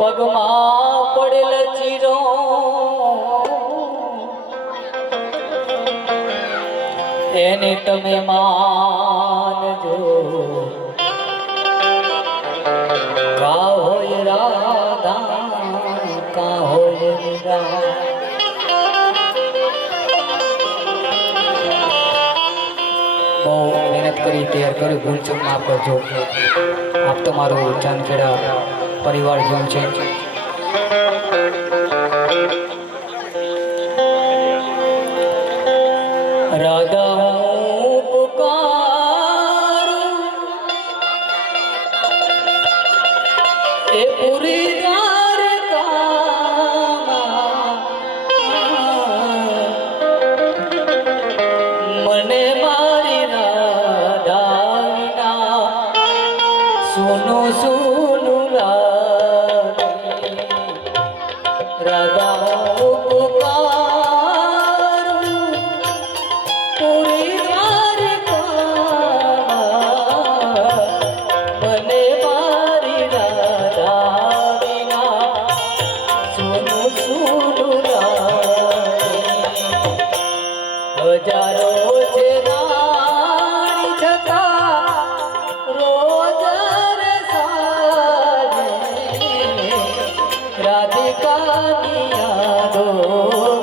પગમાં પડેલ ચીરો એને તમે માનજો કા હોય રાધા કા હોય મીરા બહુ મહેનત કરી તૈયાર કર્યું ભૂલ ચૂક માફ કરજો આપ તો મારું ચાંદખેડા પરિવાર જેવું છે રાધા હું પુકારું એ પૂરી મને મારી રાધા વિના સોનું સોનું લાગે રાધા હું પુકારું પૂરી મને મારી રાધા વિના સોનું સોનું લાગે હજારો છે રાણી છતાં રોજ રે સાજે રાધિકાની યાદો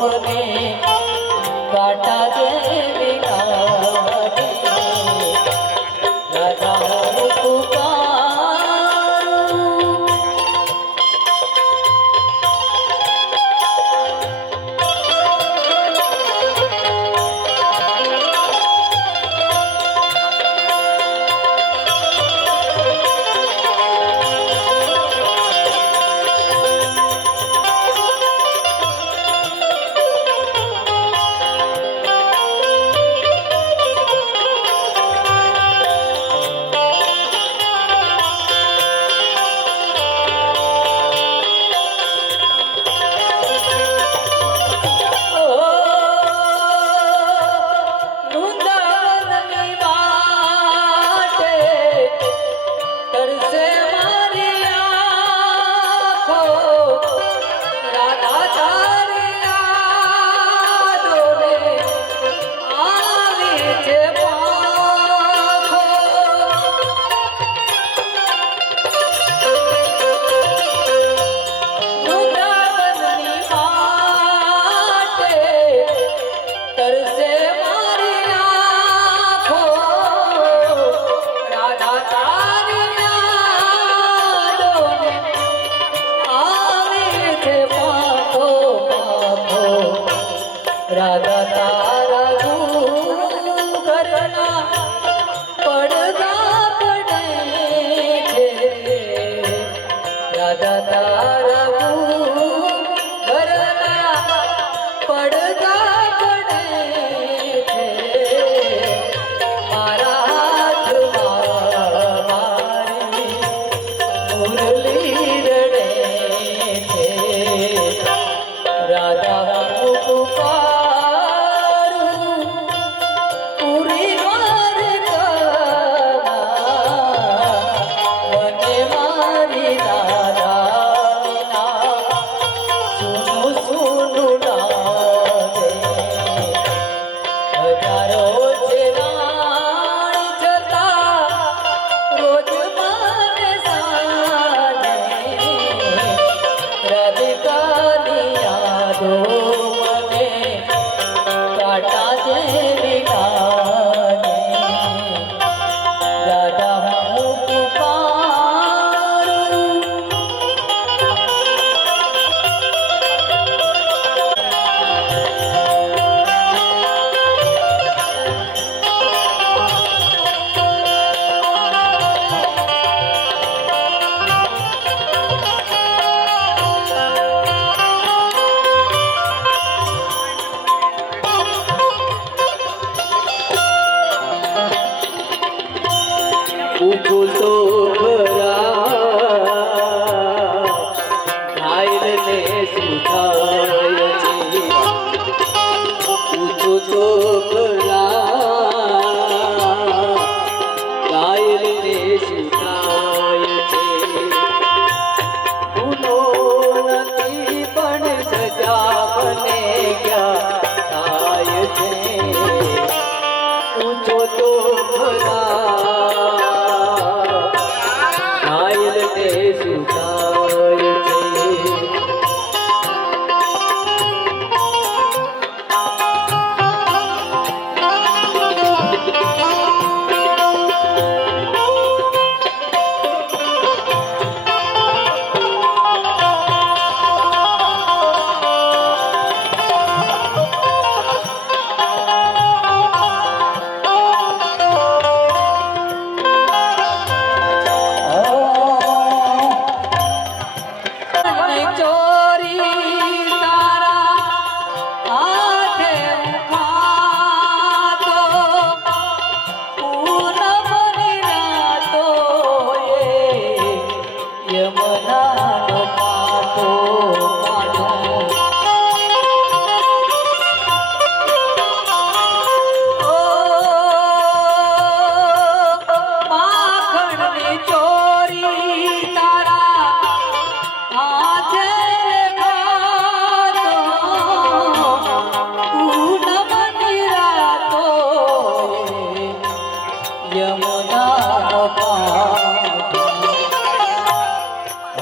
મને કાંટા જેવી લાગે રાધા હું પુકારું રાધા તારા ઘરના પડદા પડે છે રાધા તારા ઘરના પડદા પડે છે મારા હાથમાં મારી મુરલી રડે છે રાધા હું પુકારું પૂરી દ્વારકામાં મને મારી રાધા વિના સોનું સોનું લાગે હજારો છે રાણી છતાં રોજ મને સાજે રાધિકાની યાદો મને કાંટા જેવી લાગે રાધા હું પુકારું પૂછો તો ખરા ઘાયલને શું થાય છે પૂછો તો ખરા ઘાયલને શું થાય છે પૂછો તો ખરા ઘાયલ ને સુધાર છે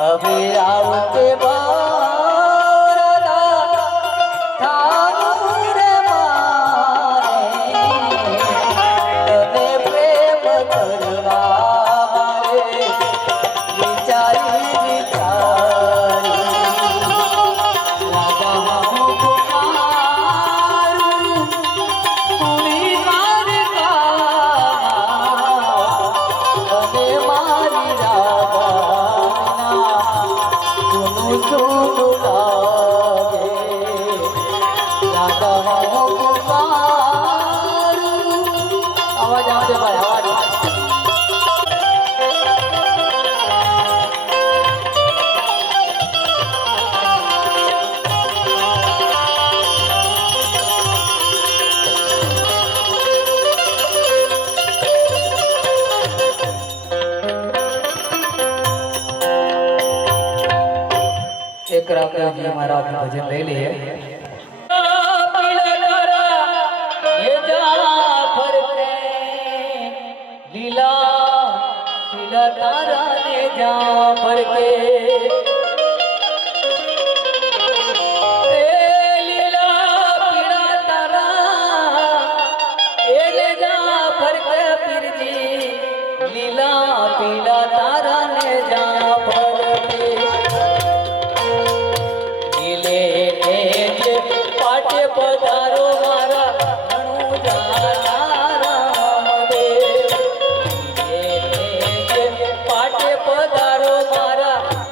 હવે આવતે અવાજ આવશે ભાઈ અવાજ એક રામદેવજી મહારાજ ભજન લઈ લઈએ લીલા લીલા તારા ને જા ફરકે લીલા પીળા તારા એને જા ફરકે પીરજી લીલા પીળા તારા ને જા ફરકે લીલે ને જે પાટે પધારો મારા ઘણું જાના પધારો મારા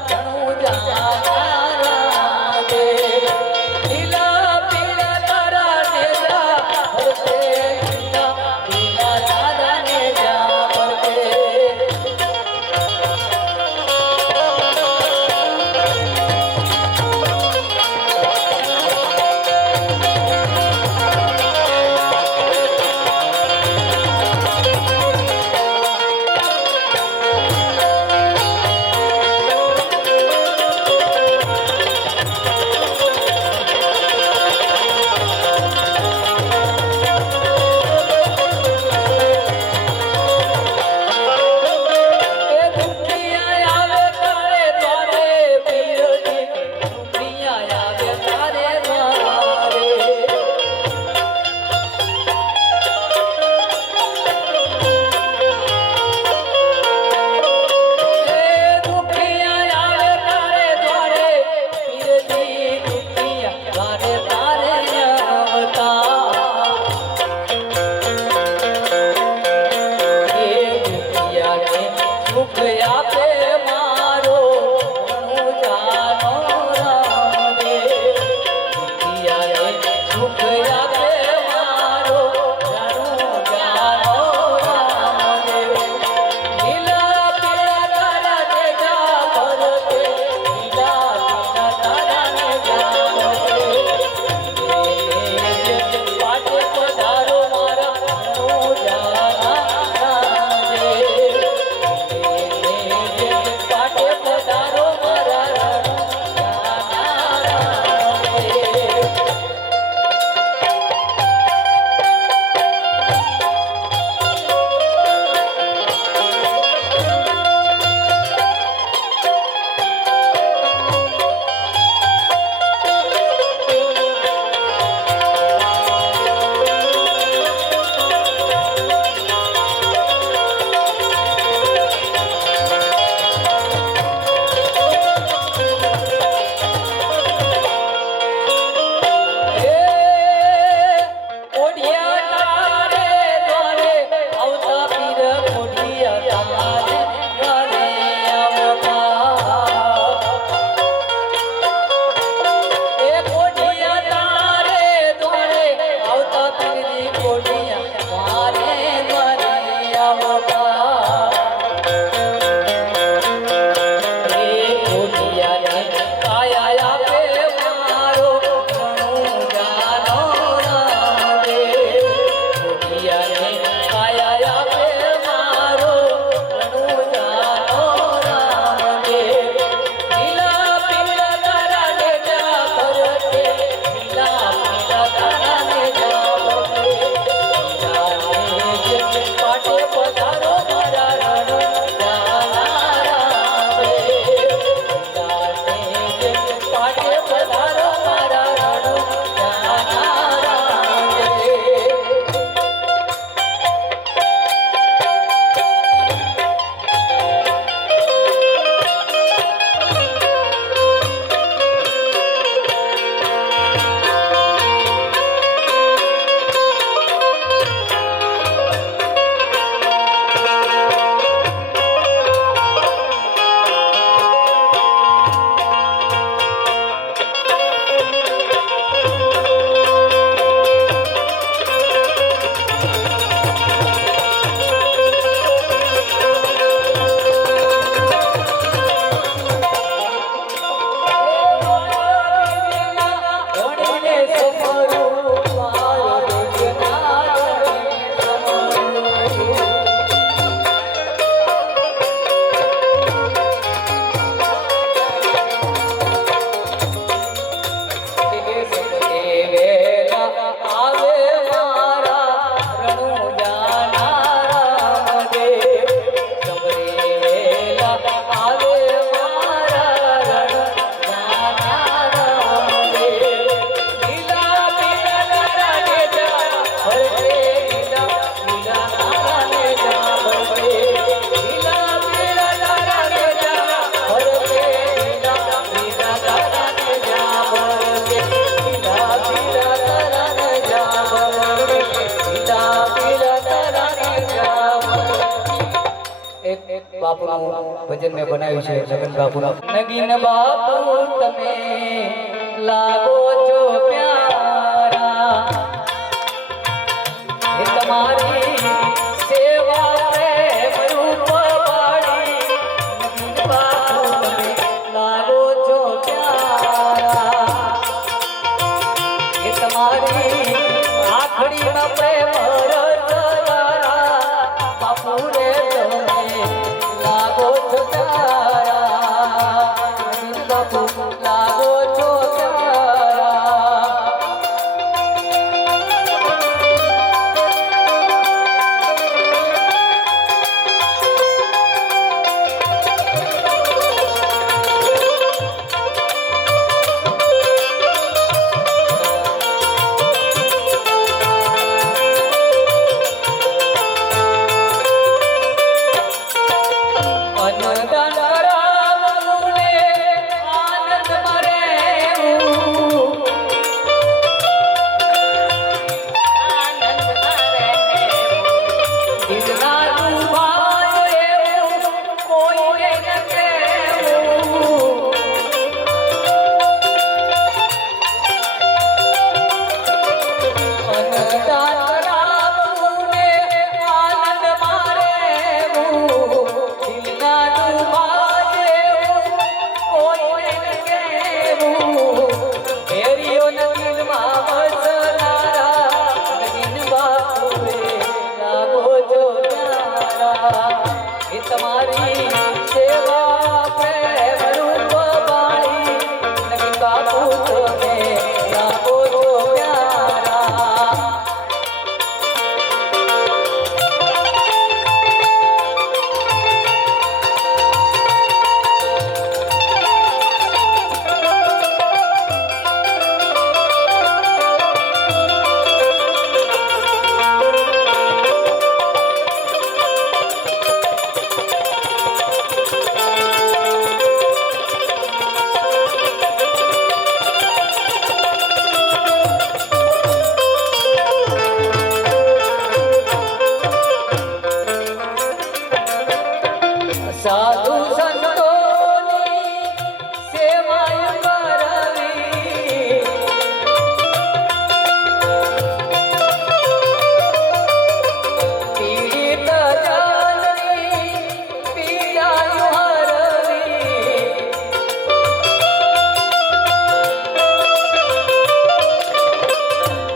બાપુનું ભજન મેં બનાવ્યું છે લગન બાપુનું નગીન બાપુ તમે લાગો છો પ્યારા એ તમારી સેવા પ્રેમ રૂપ વાળી નગીન બાપુ તમે લાગો છો પ્યારા એ તમારી આખડીમાં પ્રેમ રચનારા બાપુ રે તમે લાગો છો પ્યારા નગીન બાપુ લાગો છો પ્યારા અન્નદાન કરાવવું ને આનંદમાં રહેવું. દિલનાનું ભાવ એવું કોઈને ન કહેવું. અન્નદાન કરાવવું ને આનંદમાં રહેવું. દિલનાનું ભાવ એવું કોઈને ન કહેવું. હેરિયોના દિલમાં વસનારા નગીન બાપુએ લાગો છો પ્યારા. એ તમારી સેવા પ્રેમ રૂપ વાળી નગીન બાપુ તમે લાગો છો પ્યારા. સાધુ સંતોની સેવાય કરવી. પીડિત જનની પીડાયું હરવી.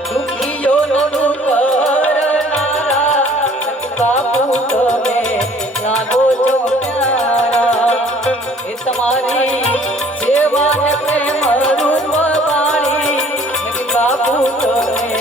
દુખીઓનું દુઃખ હરનારા બાપુ તમે લાગો છો પ્યારા. એ તમારી સેવા ને પ્રેમ રૂપ વાળી નગીન બાપુ તમે